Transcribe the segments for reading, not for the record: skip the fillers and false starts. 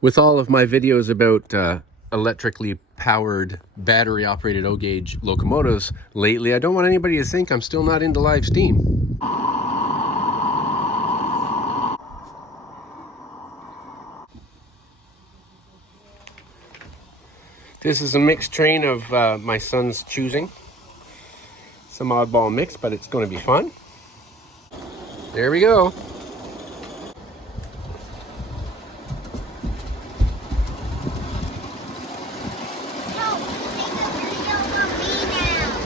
With all of my videos about electrically powered, battery operated O-gauge locomotives lately, I don't want anybody to think I'm still not into live steam. This is a mixed train of my son's choosing. Some oddball mix, but it's going to be fun. There we go.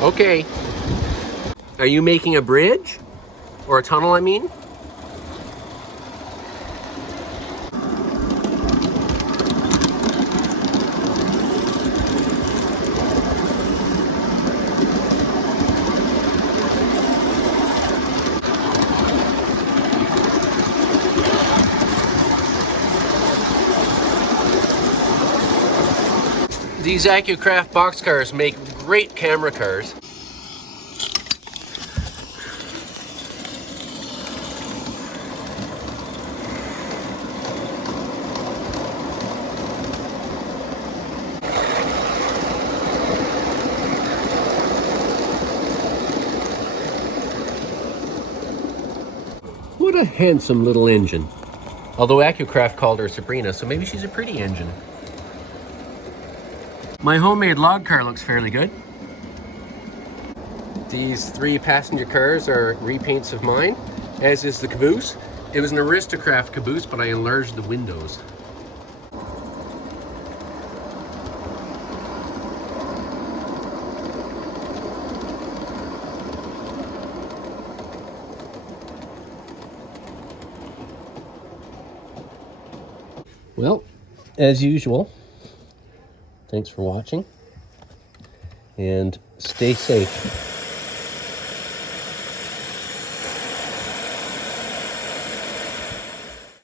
Okay. Are you making a bridge? Or a tunnel, I mean? These Accucraft boxcars make great camera cars. What a handsome little engine. Although Accucraft called her Sabrina, so maybe she's a pretty engine. My homemade log car looks fairly good. These 3 passenger cars are repaints of mine, as is the caboose. It was an Aristocraft caboose, but I enlarged the windows. Well, as usual, thanks for watching, and stay safe.